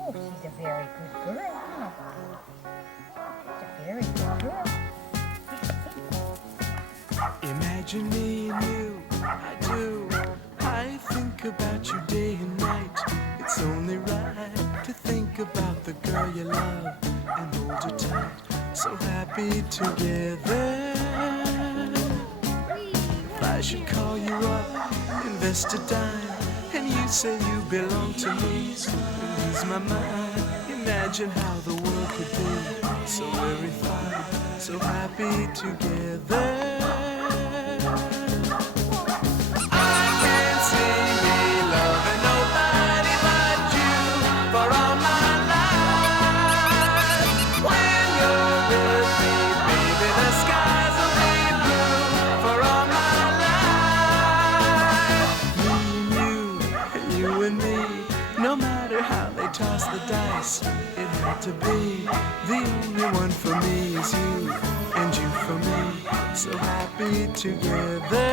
Oh, she's a very good girl, huh? She's a very good girl. Imagine me and you, I do. I think about you day and night. It's only right to think about the girl you love and hold her tight. So happy together. If I should call you up, invest a dime, and you say you belong to me, lose my mind. Imagine how the world could be so very fine, so happy together. Toss the dice, it had to be. The only one for me is you, and you for me. So happy together.